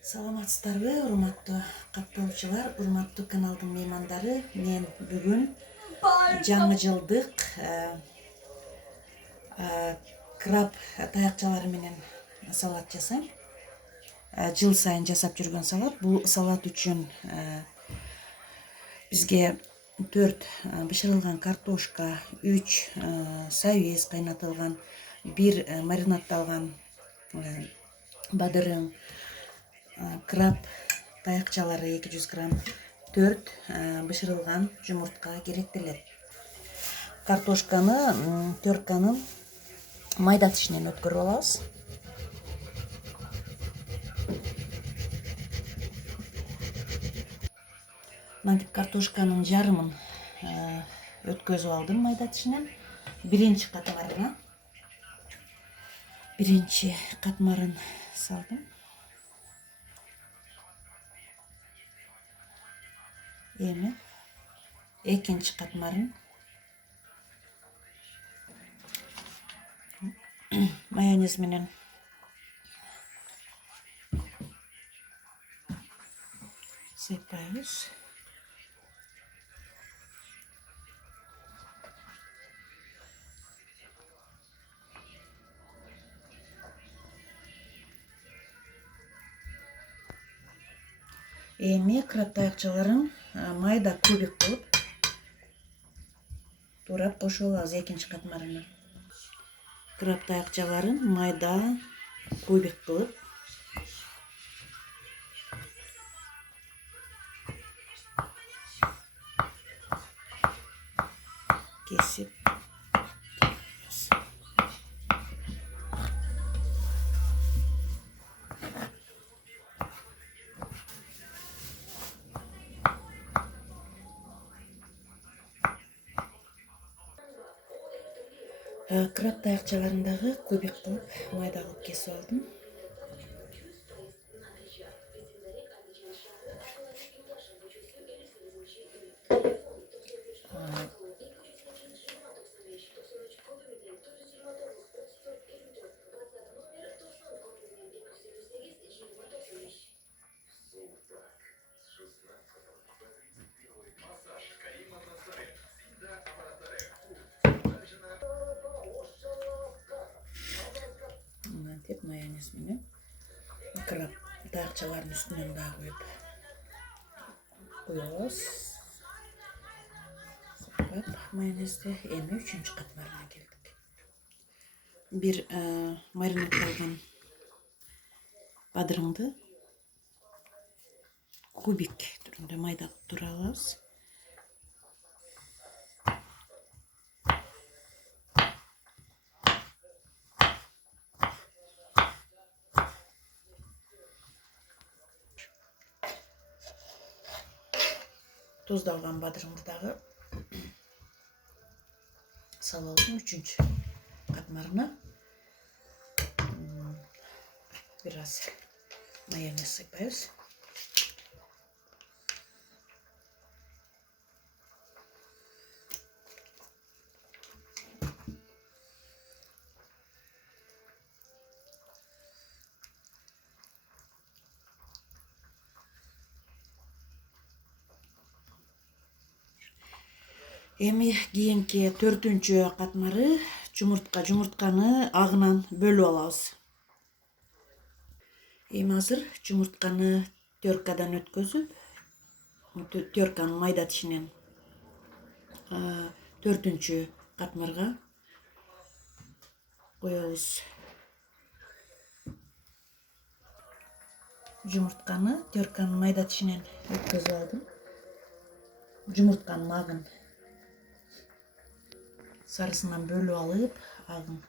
Саламатсыздарбы, урматтуу катталуучулар, урматтуу каналдын меймандары. Мен бүгүн жаңы жылдык краб таякчалары менен салат жасайм. Жыл сайын жасап жүргөн салат. Бул салат үчүн бизге 4 бышырылган картошка, 3 сабиз кайнатылган, 1 маринадталган бадырың, краб таякчалары 200 грамм, 4 бышырылган жумуртка керектелет. Картошканы терканын майда тишинен өткөрүп алабыз. Мынтип картошканын жарымын өткөзүп алдым майда тишинен. Биринчи катмарын салдым. Эми экинчи катмарын майонез менен сыйпайбыз. Эми краб таякчаларын майда кубик кылып турап кошуп алабыз экинчи катмарына. Краб таякчаларын майда кубик кылып кесип краб таякчаларын дагы кубик кылып майда кылып кесип алдым. Мынтип майонез менен краб таякчалардын үстүнөн дагы куябыз. Майонезди эми 3-чү катмарына келдик. Бир маринадталган бадырыңды кубик түрүндө майда кылып тура алабыз. Туздалган бадырыңды дагы салып алдым 3-чү катмарына. Бир аз майонез сыйпайбыз. Эми кийинки 4-чү катмары жумуртканы агынан бөлүп алабыз. Эми азыр жумуртканы теркадан өткөзүп, терканын майда тишинен 4-чү катмарга коебуз. Жумуртканы терканын майда тишинен өткөзүп алдым. Жумуртканын агын сарысынан бөлүп алып, агын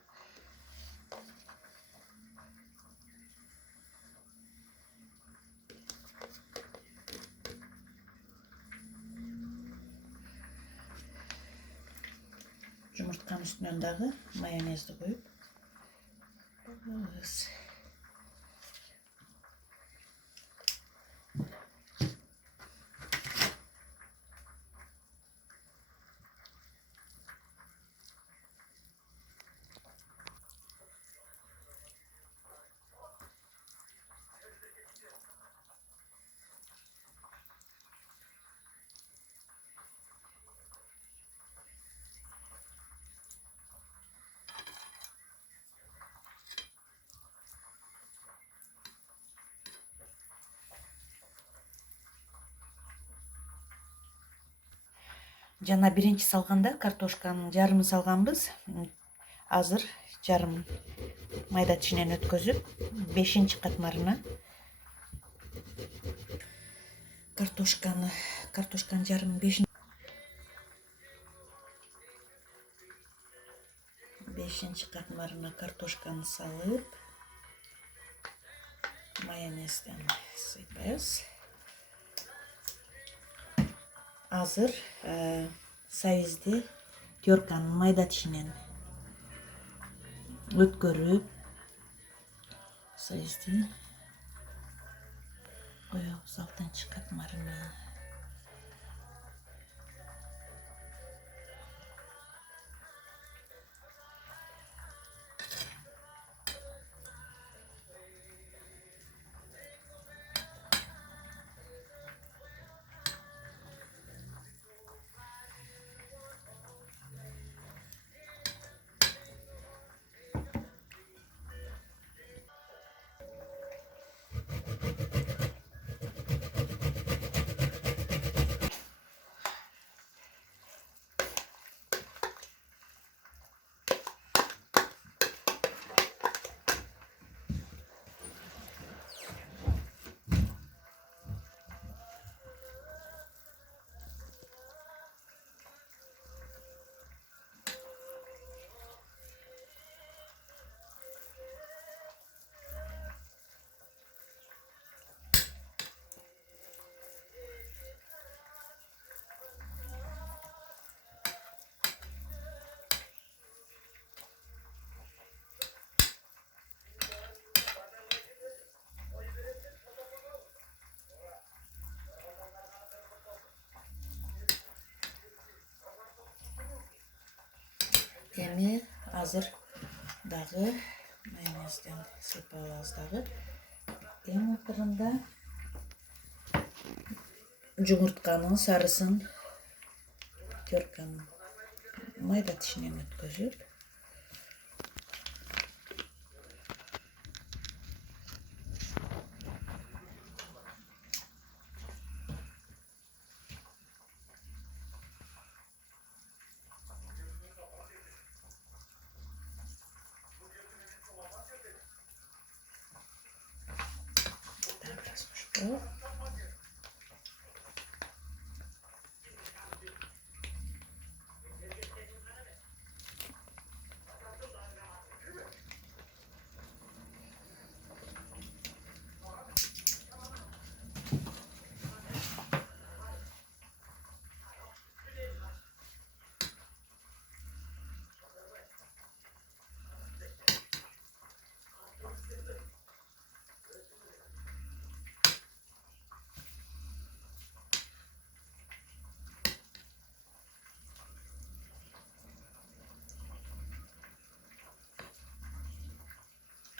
жумуртканын үстүнөн дагы майонезди коюп алабыз. Жана биринчи салганда картошканын жарымын салганбыз. Азыр жарым майда тишинен өткөзүп, 5-катмарына картошканын жарымын 5-катмарына картошканы салып, майонезден сыйпайбыз. Азыр сабизди терканын майда тишинен өткөрүп, сабизди коебуз 6-катмарына. Эми азыр дагы майонезден сыйпап алабыз дагы. Эң акырында жумуртканын сарысын терканын майда тишинен өткөзүп,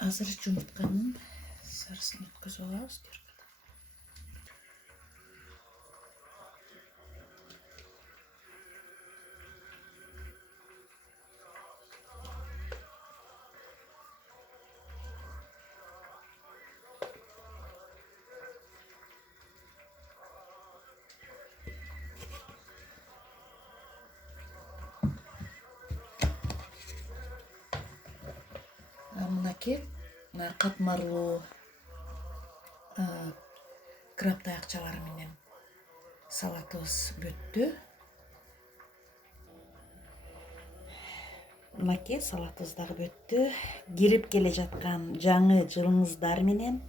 азыр жумуртканын сарысын өткөзүп алабыз. Мынакей катмарлуу краб таякчалары менен салатыбыз бүттү. Мынакей салатыбыз дагы бүттү. Кирип келе жаткан жаңы жылыңыздар менен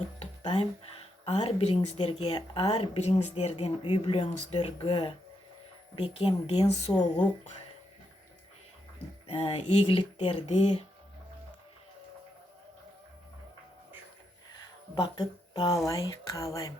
куттуктайм. Ар бириңиздердин үй бүлөңүздөргө бекем ден соолук, ийгиликтерди, бакыт таалай каалайм.